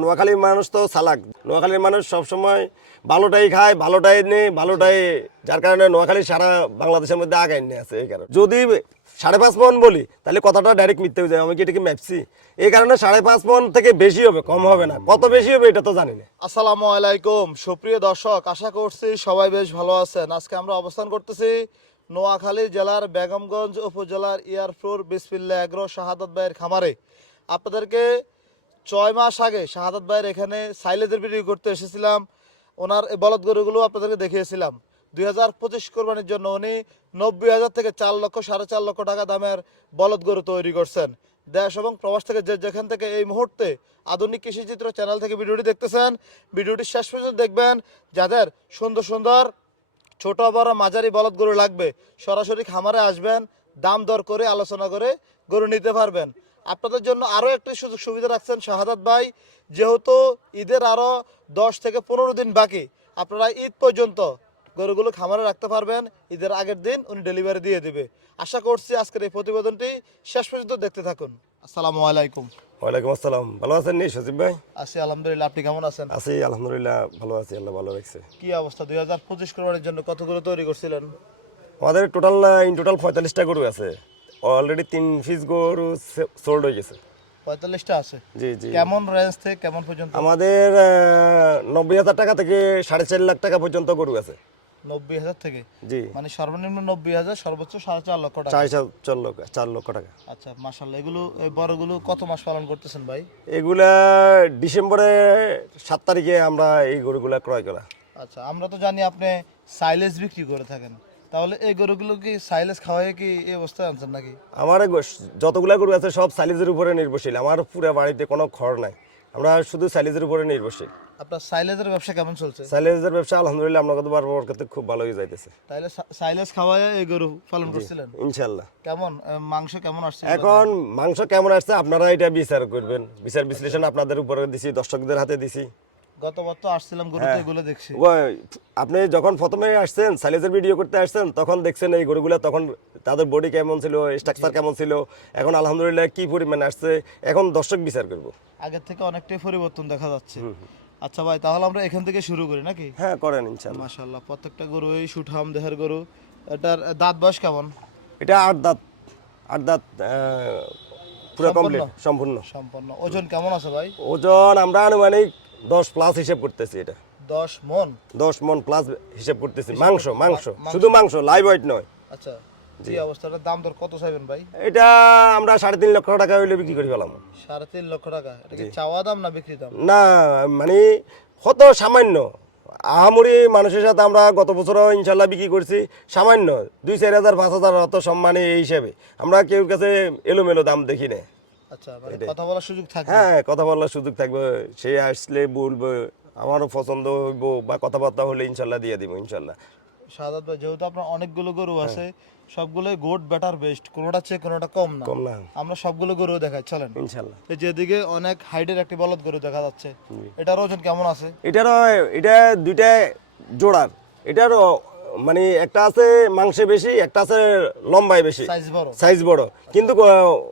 নোয়াখালীর মানুষ তো চালাক নোয়াখালীর মানুষ সবসময় ভালোটাই খায়, ভালোটাই নেই ভালোটাই যার কারণে নোয়াখালী সারা বাংলাদেশের মধ্যে আগায় নিয়ে আছে এই কারণে। যদি সাড়ে পাঁচ মন বলি, তাহলে কথাটা ডাইরেক্ট মিথ্যে হয়ে যায়। আমি কি এটাকে ম্যাপছি এই কারণে সাড়ে পাঁচ মন থেকে বেশি হবে, কম হবে না। কত বেশি হবে এটা তো জানি না। আসসালামু আলাইকুম। সুপ্রিয় দর্শক, আশা করছি সবাই বেশ ভালো আছেন। আজকে আমরা অবস্থান করতেছি নোয়াখালী জেলার বেগমগঞ্জ উপজেলার ইয়ারফ্লোর বিসমিল্লা এগ্রো শাহাদত ভাইয়ের খামারে। আপনাদেরকে ছয় মাস আগে শাহাদত ভাইয়ের এখানে সাইলেজের ভিডিও করতে এসেছিলাম। ওনার এই বলদ গরুগুলো আপনাদেরকে দেখিয়েছিলাম। দুই হাজার পঁচিশ কোরবানির জন্য উনি নব্বই হাজার থেকে চার লক্ষ, সাড়ে চার লক্ষ টাকা দামের বলদ গরু তৈরি করছেন। দেশ এবং প্রবাস থেকে যে যেখান থেকে এই মুহূর্তে আধুনিক কৃষিচিত্র চ্যানেল থেকে ভিডিওটি দেখতেছেন, ভিডিওটি শেষ পর্যন্ত দেখবেন। যাদের সুন্দর সুন্দর ছোট বড় মাঝারি বলদ গরু লাগবে, সরাসরি খামারে আসবেন, দাম দর করে আলোচনা করে গরু নিতে পারবেন। আপনাদের জন্য আরও একটি সুযোগ সুবিধা রাখছেন শাহাদাত ভাই যেহেতু ঈদের আরও দশ থেকে পনেরো দিন বাকি আপনারা ঈদ পর্যন্ত গরুগুলো খামারে রাখতে পারবেন ঈদের আগের দিন উনি ডেলিভারি দিয়ে দিবে। আশা করছি আজকের এই প্রতিবেদনটি শেষ পর্যন্ত দেখতে থাকুন। আসসালামু আলাইকুম। ওয়ালাইকুম আসসালাম। ভালো আছেন নি সচিব ভাই? আছি আলহামদুলিল্লাহ। আপনি কেমন আছেন? আছি আলহামদুলিল্লাহ ভালো আছি আল্লাহ ভালো রাখছে। কি অবস্থা? দুই হাজার পঁচিশ কোরবানির জন্য কতগুলো তৈরি করছিলেন? আমাদের টোটাল ইন টোটাল পঁয়তাল্লিশটা গরু আছে। অলরেডি তিন পিস গরু সোল্ড হয়ে গেছে। পঁয়তাল্লিশটা আছে। জি জি। কেমন রেঞ্জ থেকে কেমন পর্যন্ত? আমাদের নব্বই হাজার টাকা থেকে সাড়ে চার লাখ টাকা পর্যন্ত গরু আছে। নব্বই হাজার থেকে? জি। মানে সর্বনিম্ন নব্বই হাজার সর্বোচ্চ সাড়ে চার লক্ষ টাকা। চার চার- চার লক্ষ চার লক্ষ টাকা। আচ্ছা মাসাল্লাহ এগুলো এই বড়গুলো কত মাস পালন করতেছেন ভাই? এগুলা ডিসেম্বরে সাত তারিখে আমরা এই গরুগুলা ক্রয় করা। আচ্ছা আমরা তো জানি আপনি সাইলেজ বিক্রি করে থাকেন। তাহলে এই গরুগুলো কি সাইলেজ খাওয়াই কি এই অবস্থায় আনছেন নাকি? আমার যতগুলা গরু আছে সব সাইলেজের উপরে নির্ভরশীল। আমার পুরো বাড়িতে কোনো খড় নাই। আমরা শুধু সাইলেজের উপরে নির্ভরশীল। আপনার সাইলেজের ব্যবসা কেমন চলছে? সাইলেজের ব্যবসা আলহামদুলিল্লাহ আমরা কত বারবার করতে খুব ভালোই যাইতেছে। তাহলে সাইলেজ খাওয়াই এই গরু পালন করছিলেন? ইনশাল্লাহ। কেমন? মাংস কেমন আসছে? এখন মাংস কেমন আসছে আপনারা এটা বিচার করবেন। বিচার বিশ্লেষণ আপনাদের উপরে দিছি দর্শকদের হাতে দিছি। গতবার তো আসছিলাম গরু তো এগুলো দেখছি। আপনি যখন প্রথমে আসছেন সাইলেজের ভিডিও করতে আসছেন তখন দেখছেন এই গরুগুলো তখন তাদের বডি কেমন ছিল স্ট্রাকচার কেমন ছিল এখন আলহামদুলিল্লাহ কি পরিমাণে আসছে এখন দর্শক বিচার করব। আগের থেকে অনেকটাই পরিবর্তন দেখা যাচ্ছে। আচ্ছা ভাই তাহলে আমরা এখান থেকে শুরু করি নাকি? হ্যাঁ করেন ইনশাল্লাহ মাশাল্লাহ প্রত্যেকটা গরু এই সুঠাম দেহের গরু। এটার দাঁত বয়স কেমন? এটা আট দাঁত আট দাঁত পুরো সম্পূর্ণ? কমপ্লিট সম্পূর্ণ। সম্পন্ন ওজন কেমন আছে ভাই? ওজন আমরা আনুমানিক দশ প্লাস হিসেব করতেছি এটা। দশ মন? দশ মন প্লাস হিসেব করতেছি। মাংস মাংস। শুধু মাংস লাইভ ওয়েট নয়। আচ্ছা জি। অবস্থাটার দাম দর কত চাইবেন ভাই? এটা আমরা সাড়ে তিন লক্ষ টাকা হইলে বিক্রি করে ফেলাম। সাড়ে তিন লক্ষ টাকা। এটা কি চাওয়া দাম না বিক্রি দাম? না মানে কত সামান্য। আহামরি মানুষের সাথে আমরা গত বছরও ইনশাল্লাহ বিক্রি করছি সামান্য। দুই চার হাজার পাঁচ হাজার অত সম্মানে এই হিসেবে। আমরা কেউ কাছে এলোমেলো দাম দেখি না আচ্ছা মানে কথা বলার সুযোগ থাকবে। হ্যাঁ কথা বলার সুযোগ থাকবে। সে আসলে বলবে আমারও পছন্দ হইব বা কথাবার্তা হলে ইনশাল্লাহ দিয়ে দিব ইনশাল্লাহ। সাদাত ভাই যেহেতু আপনার অনেকগুলো গরু আছে সবগুলোই গোট বেটার বেস্ট কোনোটা চেয়ে কোনোটা কম না। কম না। আমরা সবগুলো গরু দেখাই চলেন। এই যেদিকে অনেক হাইটের একটি বলদ গরু দেখা যাচ্ছে। এটার ওজন কেমন আছে? এটারও এটা দুইটা জোড়ার। এটারও মানে একটা আছে মাংসে বেশি একটা আছে লম্বায় বেশি। সাইজ বড়। কিন্তু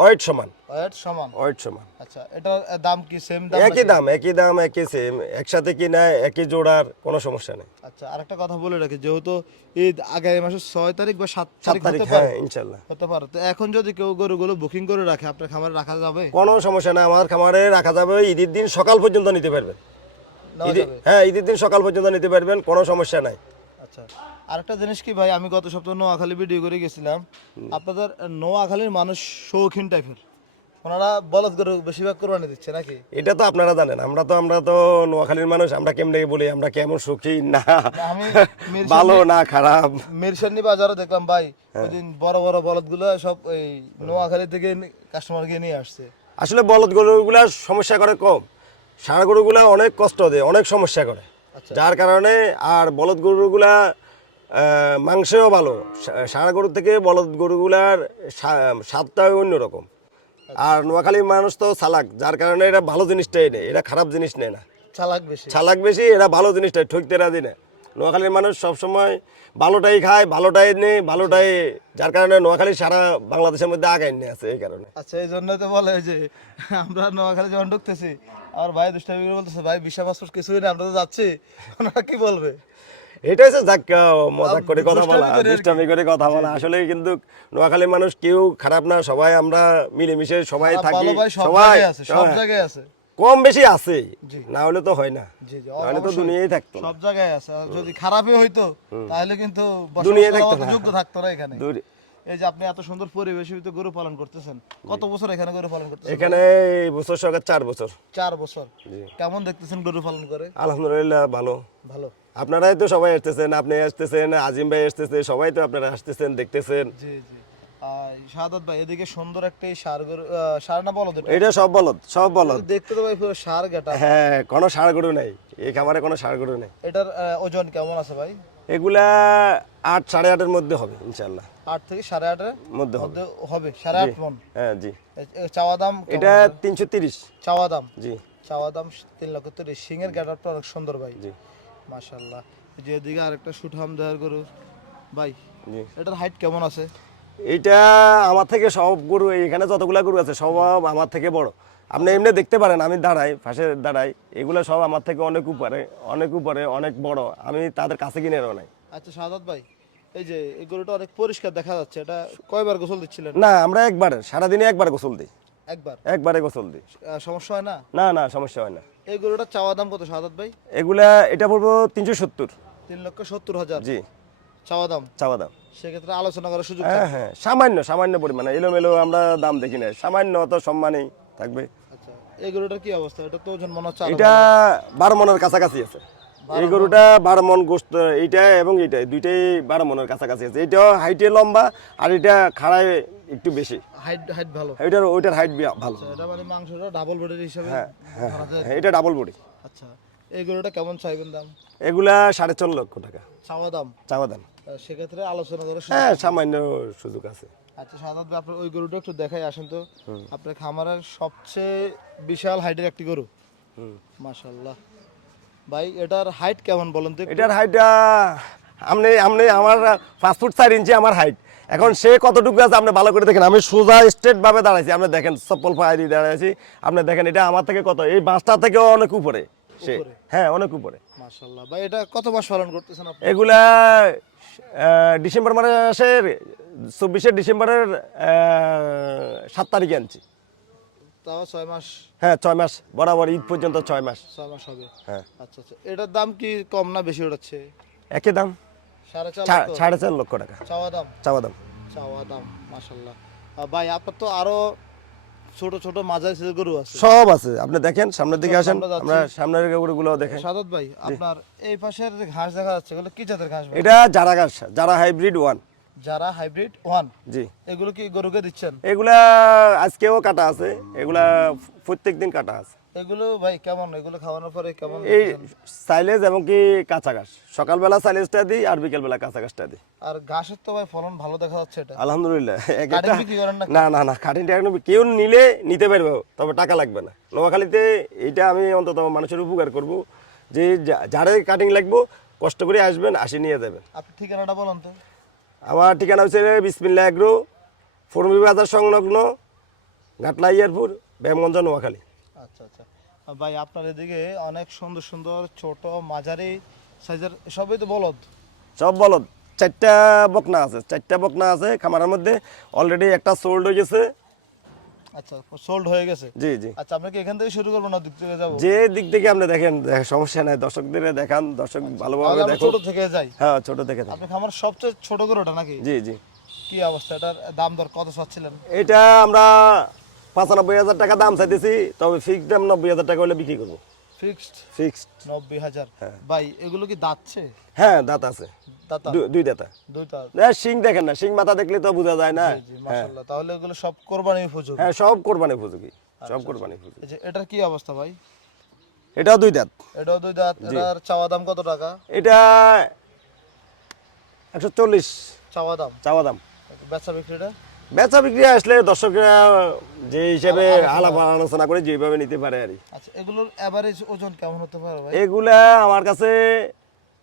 ওয়েট সমান। ওয়েট সমান। ওয়েট সমান। আচ্ছা এটার দাম কি সেম দাম একই দাম একই দাম একই সেম একসাথে কি নেয় একই জোড়ার কোনো সমস্যা নেই। আচ্ছা আরেকটা কথা বলে রাখি যেহেতু ঈদ আগামী মাসের ছয় তারিখ বা সাত সাত তারিখ তারিখ হতে পারে। হ্যাঁ ইনশাল্লাহ। হতে পারে। তো এখন যদি কেউ গরুগুলো বুকিং করে রাখে আপনার খামারে রাখা যাবে? কোনো সমস্যা নেই আমার খামারে রাখা যাবে ঈদের দিন সকাল পর্যন্ত নিতে পারবেন। হ্যাঁ ঈদের দিন সকাল পর্যন্ত নিতে পারবেন কোনো সমস্যা নাই। আচ্ছা। আরেকটা জিনিস কি ভাই আমি গত সপ্তাহে নোয়াখালী ভিডিও করে গেছিলাম। আপনাদের নোয়াখালীর মানুষ শৌখিন টাইপের ওনারা বলদ গরু বেশিরভাগ কোরবানি দিচ্ছে নাকি? এটা তো আপনারা জানেন আমরা তো আমরা তো নোয়াখালীর মানুষ আমরা কেমনে বলি আমরা কেমন সুখী না। আমি ভালো না খারাপ। মিরসানি বাজারে দেখলাম ভাই হ্যাঁ। ওইদিন বড় বড় বলদগুলো সব এই নোয়াখালী থেকে কাস্টমার গিয়ে নিয়ে আসছে। আসলে বলদ গরুগুলা সমস্যা করে কম। ষাঁড় গরুগুলা অনেক কষ্ট দেয় অনেক সমস্যা করে। আচ্ছা। যার কারণে আর বলদ গরুগুলা মাংসেও ভালো। সারা গরু থেকে বলদ গরুগুলার স্বা- স্বাদটাও অন্যরকম। আর নোয়াখালীর মানুষ তো চালাক যার কারণে এরা ভালো জিনিসটাই নেয় এরা খারাপ জিনিস নেয় না। চালাক বেশি। চালাক বেশি এরা ভালো জিনিসটাই ঠকতে রাজি না নোয়াখালীর মানুষ সবসময় ভালোটাই খায় ভালোটাই নেই ভালোটাই যার কারণে নোয়াখালী সারা বাংলাদেশের মধ্যে আগায় নিয়ে আছে এই কারণে। আচ্ছা এই জন্য তো বলে যে আমরা নোয়াখালী যখন ঢুকতেছি আমার ভাই দুষ্টামি বলতেছে ভাই বিশা পাসপোর্ট কিছুই না আমরা তো যাচ্ছি। ওনারা কি বলবে? এটা হচ্ছে করে কথা বলা দুষ্টামি করে কথা বলা। আসলে কিন্তু নোয়াখালীর মানুষ কেউ খারাপ না সবাই আমরা মিলেমিশে সবাই থাকি সবাই সব হ্যাঁ, জায়গায় আছে। কম বেশি আছে না হলে তো হয় না। নাহলে তো দুনিয়ায় থাকতো সব জায়গায় আছে যদি খারাপই হইতো তাহলে কিন্তু দুনিয়ায় থাকতো। যোগ্য থাকতো না এখানে। এই যে আপনি এত সুন্দর পরিবেশে ভিতরে গরু পালন করতেছেন কত বছর এখানে গরু পালন করতেছেন? এখানে এই বছর সরকার চার বছর। চার বছর। কেমন দেখতেছেন গরু পালন করে? আলহামদুলিল্লাহ ভালো। ভালো। আপনারাই তো সবাই আসতেছেন আপনি আসতেছেন আজিম ভাই আসতেছে সবাই তো আপনারা আসতেছেন দেখতেছেন। জি জি। শাহাদাত ভাই এদিকে সুন্দর একটা সার সার না বলো এটা? সব বলদ সব বলদ। দেখতে তো ভাই পুরো সার গেটা হ্যাঁ কোনো সার গরু নেই এই খামারে কোনো সার গরু নেই। এটার ওজন কেমন আছে ভাই? এগুলা আট সাড়ে আটের মধ্যে হবে ইনশাল্লাহ আট থেকে সাড়ে আটের মধ্যে হবে। হবে সাড়ে আট মন? হ্যাঁ জি। চাওয়া দাম এটা তিনশো তিরিশ। চাওয়া দাম? জি। চাওয়া দাম তিন লক্ষ তিরিশ। সিংয়ের গেটারটা অনেক সুন্দর ভাই। জি। মাশাল্লাহ যে এদিকে আরেকটা সুঠাম দেওয়ার গরু ভাই এটার হাইট কেমন আছে? এইটা আমার থেকে সব গরু এখানে যতগুলা গরু আছে সব আমার থেকে বড়। আপনি এমনি দেখতে পারেন আমি দাঁড়াই পাশে দাঁড়াই এগুলো সব আমার থেকে অনেক উপরে অনেক উপরে অনেক বড়। আমি তাদের কাছে কিনে নাই। আচ্ছা সাদাত ভাই এই যে এই গরুটা অনেক পরিষ্কার দেখা যাচ্ছে এটা কয়বার গোসল দিচ্ছিলেন? না আমরা একবার সারাদিনে একবার গোসল দিই। একবার? একবারে গোসল দিই। সমস্যা হয় না? না না সমস্যা হয় না। এই গরুটা চাওয়া দাম কত সাদাত ভাই? এগুলা এটা পড়ব তিনশো সত্তর। তিন লক্ষ সত্তর হাজার। জি। চাওয়া দাম? চাওয়া দাম। সেক্ষেত্রে আলোচনা করার সুযোগ হ্যাঁ হ্যাঁ সামান্য সামান্য পরিমাণে এলোমেলো আমরা দাম দেখি না। সামান্য অত সম্মানই থাকবে। আচ্ছা এই গরুটার কি অবস্থা? এটা তো ওজন মনে হচ্ছে এটা বারো মনের কাছাকাছি আছে। এই গরুটা বারো মন গোস্ত এইটা এবং এইটা দুইটাই বারো মনের কাছাকাছি আছে। এইটাও হাইটে লম্বা আর এটা খাড়ায় একটু বেশি। হাইট হাইট ভালো। এইটার ওইটার হাইট ভালো। আচ্ছা, এটা মানে মাংসটা ডাবল বডির হিসাবে হ্যাঁ, এটা ডাবল বডি আচ্ছা এই গরুটা কেমন চাইবেন দাম? এগুলা সাড়ে চার লক্ষ টাকা। চাওয়া দাম? চাওয়া দাম। সেক্ষেত্রে আলোচনা করে হ্যাঁ সামান্য সুযোগ আছে। আচ্ছা সাধারণত আপনার ওই গরুটা একটু দেখাই আসেন তো। আপনার খামারের সবচেয়ে বিশাল হাইটের একটি গরু। মাশাল্লাহ ভাই এটার হাইট কেমন বলেন তো এটার হাইটটা আপনি আপনি আমার পাঁচ ফুট চার ইঞ্চি আমার হাইট এখন সে কতটুকু আছে আপনি ভালো করে দেখেন। আমি সোজা স্ট্রেট ভাবে দাঁড়াইছি। আপনি দেখেন চপ্পল পায়ে দাঁড়াইছি। আপনি দেখেন এটা আমার থেকে কত? এই বাঁশটা থেকেও অনেক উপরে। সে হ্যাঁ অনেক উপরে। মাশাল্লাহ ভাই এটা কত মাস পালন করতেছেন আপনি? এগুলা ডিসেম্বর মাসের চব্বিশে ডিসেম্বরের সাত তারিখে আনছি। তাও ছয় মাস? হ্যাঁ ছয় মাস। বরাবর ঈদ পর্যন্ত ছয় মাস। ছয় মাস হবে। হ্যাঁ। আচ্ছা আচ্ছা। এটার দাম কি কম না বেশি উঠাচ্ছে একই দাম। সাড়ে চার লক্ষ? টাকা। চাওয়া দাম? চাওয়া দাম। চাওয়া দাম মাশাল্লাহ ভাই আপনার তো আরও ছোট ছোট মাঝারি সাইজের গরু আছে। সব আছে। আপনি দেখেন সামনের দিকে আসেন। আমরা সামনের গরুগুলো দেখেন। সাদত ভাই আপনার এই পাশের ঘাস দেখা যাচ্ছে এগুলো কি জাতের ঘাস এটা যারা ঘাস যারা হাইব্রিড ওয়ান। যারা হাইব্রিড ওয়ান জি। এগুলো কি গরুকে দিচ্ছেন? এগুলা আজকেও কাটা আছে এগুলা প্রত্যেক দিন কাটা আছে। এগুলো ভাই কেমন? এগুলো খাওয়ানোর পরে কেমন এই সাইলেজ এবং কি কাঁচা ঘাস। সকালবেলা সাইলেজটা দিই আর বিকেলবেলা কাঁচা ঘাসটা দিই। আর ঘাসের তো ভাই ফলন ভালো দেখা যাচ্ছে এটা। আলহামদুলিল্লাহ। একটা না না না কাঠিনটা এখন কেউ নিলে নিতে পারবে তবে টাকা লাগবে না। নোয়াখালীতে এইটা আমি অন্তত মানুষের উপকার করব। যে যা- যারে কাটিং লাগবো কষ্ট করে আসবেন আসি নিয়ে যাবেন। আপনি ঠিকানাটা বলুন তো। আমার ঠিকানা হচ্ছে বিসমিল্লা এগ্রো ফর্মি বাজার সংলগ্ন ঘাটলা ইয়ারপুর ব্যায়ামগঞ্জ নোয়াখালী। আচ্ছা আচ্ছা। ভাই আপনার এদিকে অনেক সুন্দর সুন্দর ছোট মাঝারি সাইজের সবই তো বলদ? সব বলদ। চারটা বকনা আছে চারটা বকনা আছে খামারের মধ্যে। অলরেডি একটা সোল্ড হয়ে গেছে। আচ্ছা সোল্ড হয়ে গেছে। জি জি। আচ্ছা আমরা কি এখান থেকে শুরু করব না দিক থেকে যাব? যে দিক থেকে আপনি দেখেন সমস্যা নাই দর্শকদের দেখান দর্শক ভালোভাবে দেখো ছোট থেকে যাই। হ্যাঁ ছোট থেকে দেখেন আপনি খামার সবচেয়ে ছোট গরুটা নাকি? জি জি। কি অবস্থা? এটার দাম দর কত চাচ্ছিলেন? এটা আমরা পঁচানব্বই হাজার টাকা দাম চাইতেছি তবে ফিক্সড দাম নব্বই হাজার টাকা হলে বিক্রি করব। ফিক্সড? ফিক্সড। নব্বই হাজার। ভাই এগুলো কি দাঁতছে হ্যাঁ দাঁত আছে। দাতা দুই দাঁতা। দুইটা হ্যাঁ শিং দেখেন না শিং মাথা দেখলে তো বোঝা যায় না। জি মাশাআল্লাহ। তাহলে এগুলো সব কোরবানি উপযোগী? হ্যাঁ সব কোরবানি উপযোগী। সব কোরবানি উপযোগী। এটার কি অবস্থা ভাই? এটাও দুই দাঁত। এটাও দুই দাঁত। এটার চাওয়া দাম কত টাকা? এটা একশো চল্লিশ। চাওয়া দাম? চাওয়া দাম। বেচা বিক্রিটা? বেচা বিক্রি আসলে দর্শকরা যে হিসাবে আলাপ আলোচনা করে যেভাবে নিতে পারে আর। আচ্ছা এগুলোর অ্যাভারেজ ওজন কেমন হতে পারে ভাই? এগুলা আমার কাছে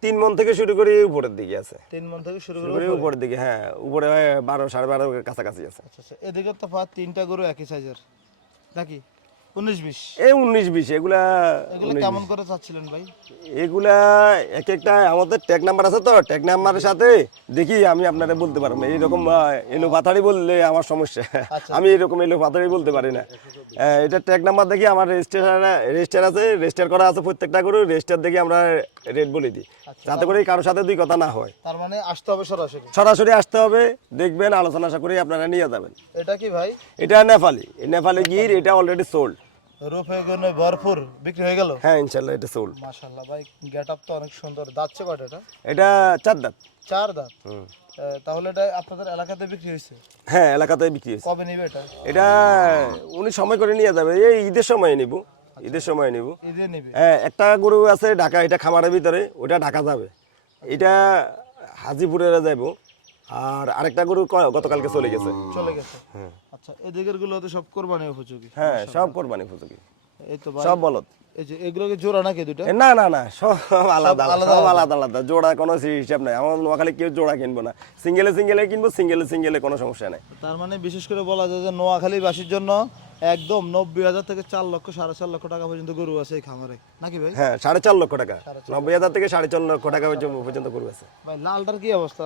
তিন মন থেকে শুরু করে উপরের দিকে আছে। তিন মন থেকে শুরু করি উপরের দিকে হ্যাঁ উপরে বারো সাড়ে বারো কাছাকাছি আছে। আচ্ছা আচ্ছা এদিকে তো তিনটা গরু একই সাইজের নাকি? উনিশ বিশ। এই উনিশ বিশ এগুলা কেমন করে চাচ্ছিলেন ভাই? এগুলা এক একটা আমাদের ট্যাগ নাম্বার আছে তো ট্যাগ নাম্বারের সাথে দেখি আমি আপনারা বলতে পারব। এইরকম এলো পাথারি বললে আমার সমস্যা। আমি এরকম এলো বলতে পারি না। এটা ট্যাগ নাম্বার দেখি আমার রেজিস্ট্রেশন রেজিস্টার আছে রেজিস্টার করা আছে প্রত্যেকটা করে রেজিস্টার দেখি আমরা রেট বলে দিই। যাতে করে কারোর সাথে দুই কথা না হয়। তার মানে আসতে হবে সরাসরি? সরাসরি আসতে হবে দেখবেন আলোচনা আশা করি আপনারা নিয়ে যাবেন। এটা কি ভাই? এটা নেপালি। নেপালি গির এটা অলরেডি সোল্ড রূপে গুণে ভরপুর বিক্রি হয়ে গেল? হ্যাঁ ইনশাল্লাহ এটা সোল্ড মাশাল্লাহ ভাই গেট আপ তো অনেক সুন্দর। দাঁতছে কয়টা এটা? এটা চার দাঁত। চার দাঁত? তাহলে এটা আপনাদের এলাকাতে বিক্রি হয়েছে? হ্যাঁ এলাকাতে বিক্রি হয়েছে। কবে নিবে এটা? এটা উনি সময় করে নিয়ে যাবে। এই ঈদের সময় নিব। ঈদের সময় নিব। হ্যাঁ একটা গরু আছে ঢাকা এটা খামারের ভিতরে ওটা ঢাকা যাবে। এটা হাজিপুরে যাব আর আরেকটা গরু গতকালকে চলে গেছে। চলে গেছে। আচ্ছা এদিকেরগুলো তো সব কোরবানি উপযোগী। হ্যাঁ সব কোরবানি উপযোগী। এই তো সব বলদ। এই যে এগুলোকে জোড়া নাকি দুটো না না না সব আলাদা আলাদা আলাদা। আলাদা জোড়া কোনো হিসাব নাই। আমার নোয়াখালী কেউ জোড়া কিনবো না। সিঙ্গেলে সিঙ্গেলে কিনবো সিঙ্গেলে সিঙ্গেলে কোনো সমস্যা নাই। তার মানে বিশেষ করে বলা যায় যে নোয়াখালী বাসীর জন্য একদম নব্বই হাজার থেকে চার লক্ষ সাড়ে চার লক্ষ টাকা পর্যন্ত গরু আছে এই খামারে। নাকি ভাই? হ্যাঁ সাড়ে চার লক্ষ টাকা। নব্বই হাজার থেকে সাড়ে চার লক্ষ টাকা পর্যন্ত- পর্যন্ত গরু আছে। ভাই লালটার কি অবস্থা?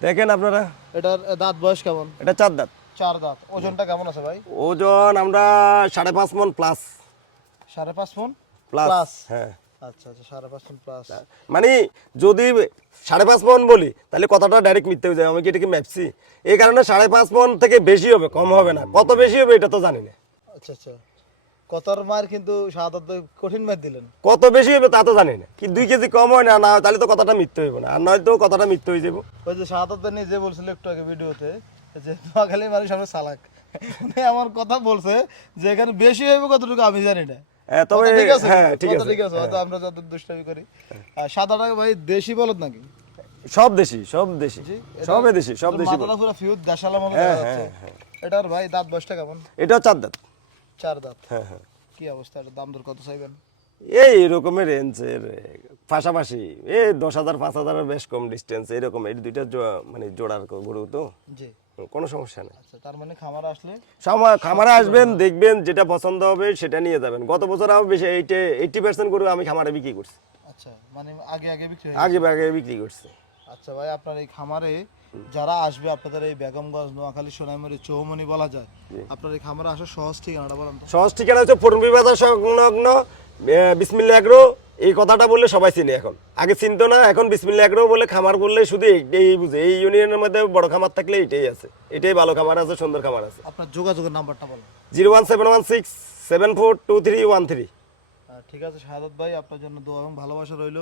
দেখেন আপনারা। এটার দাঁত বয়স কেমন? এটা চার দাঁত। চার দাঁত। ওজনটা কেমন আছে ভাই? ওজন আমরা সাড়ে পাঁচ মন প্লাস সাড়ে পাঁচ ফোন প্লাস হ্যাঁ। আচ্ছা আচ্ছা সাড়ে পাঁচ ফোন প্লাস মানে যদি সাড়ে পাঁচ মন বলি তাহলে কথাটা ডাইরেক্ট মিথ্যে হয়ে যায়। আমি কি এটাকে এই কারণে সাড়ে পাঁচ মন থেকে বেশি হবে কম হবে না। কত বেশি হবে এটা তো জানি না। আচ্ছা আচ্ছা। কতর মার কিন্তু সাদা কঠিন মার দিলেন। কত বেশি হবে তা তো জানি না। কি দুই কেজি কম হয় না না হয় তাহলে তো কথাটা মিথ্যে হইব না। আর নয়তো কথাটা মিথ্যে হয়ে যাব ওই যে সাদা নিজে বলছিল একটু আগে ভিডিওতে যে মানুষ আমরা চালাক। উনি আমার কথা বলছে যে এখানে বেশি হইবে কতটুকু আমি জানি না। তবে ঠিক আছে? ঠিক আছে। হয়তো আমরা যত দুষ্টামি করি। আর সাদাটা ভাই দেশি বলদ নাকি? সব দেশি সব দেশি। সবে দেশি সব দেশি মাথাটা পুরো ফিউজ দেশালা মতো এটার ভাই দাঁত বয়সটা কেমন? এটাও চার দাঁত। চার দাঁত। হ্যাঁ হ্যাঁ। কি অবস্থা এটার দাম দর কত চাইবেন? এই রকমের রেঞ্জের পাশাপাশি এই দশ হাজার পাঁচ হাজারের বেশ কম ডিস্টেন্স এরকম এই দুইটা মানে জোড়ার গরু তো। জি। কোনো সমস্যা নেই। আচ্ছা তার মানে খামার আসলে সময় খামারে আসবেন দেখবেন যেটা পছন্দ হবে সেটা নিয়ে যাবেন। গত বছর আমি বেশি এইটে এইটি পার্সেন্ট গরু আমি খামারে বিক্রি করছি। আচ্ছা মানে আগে আগে বিক্রি আগে আগে বিক্রি করছি। আচ্ছা ভাই আপনার এই খামারে যারা আসবে আপনাদের এই বেগমগঞ্জ নোয়াখালী সোনাইমুড়ি চৌমনি বলা যায় আপনার এই খামারে আসার সহজ ঠিকানাটা বলেন তো। সহজ ঠিকানা হচ্ছে ফোরন বিবাজার সংলগ্ন বিসমিল্লা এগ্রো এই কথাটা বললে সবাই চিনে এখন। আগে চিনতো না এখন বিসমিল্লা একরাও বলে খামার করলে শুধু এইটাই বুঝে। এই ইউনিয়নের মধ্যে বড় খামার থাকলে এটাই আছে। এটাই ভালো খামার আছে সুন্দর খামার আছে। আপনার যোগাযোগের নাম্বারটা বলুন। Zero one seven one six seven four two three one three. ঠিক আছে শাহাদ ভাই আপনার জন্য দোয়া এবং ভালোবাসা রইল।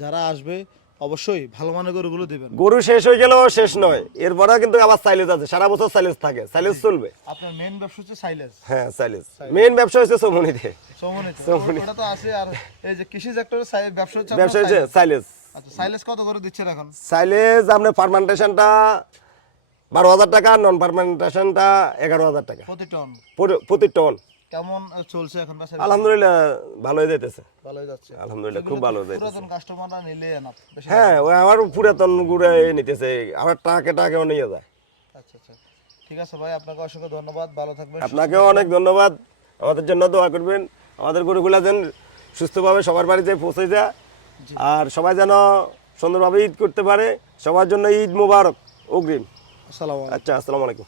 যারা আসবে অবশ্যই ভালো মানের গরুগুলো দেবেন। গরু শেষ হয়ে গেলেও শেষ নয়। এরপরে কিন্তু আবার সাইলেজ আছে। সারা বছর সাইলেজ থাকে। সাইলেজ চলবে। আপনার মেন ব্যবসা হচ্ছে সাইলেন্স হ্যাঁ সাইলেজ মেইন ব্যবসা হচ্ছে সোমনিতে চৌমনি ওটা তো আছে। আর এই যে কৃষি সেক্টরের ব্যবসা হচ্ছে ব্যবসা হচ্ছে সাইলেজ আচ্ছা সাইলেন্স কত করে দিচ্ছেন এখন? সাইলেজ আপনার পারমান্টেশনটা বারো হাজার টাকা নন পারমান্টেশনটা এগারো হাজার টাকা। প্রতি টন প্রতি টন কেমন চলছে এখন বেচা আলহামদুলিল্লাহ ভালোই যেতেছে ভালোই যাচ্ছে। আলহামদুলিল্লাহ খুব ভালো যাইতেছে। পুরাতন কাস্টমাররা নিলে না? হ্যাঁ ওই আমার পুরাতন গুড়ে নিতেছে আমার টাকে টাকেও নিয়ে যায়। আচ্ছা আচ্ছা। ঠিক আছে ভাই আপনাকে অসংখ্য ধন্যবাদ ভালো থাকবেন আপনাকেও অনেক ধন্যবাদ। আমাদের জন্য দোয়া করবেন। আমাদের গরুগুলা যেন সুস্থভাবে সবার বাড়িতে পৌঁছে যায়। আর সবাই যেন সুন্দরভাবে ঈদ করতে পারে। সবার জন্য ঈদ মুবারক অগ্রিম। আসসালামু আচ্ছা আসসালামু আলাইকুম।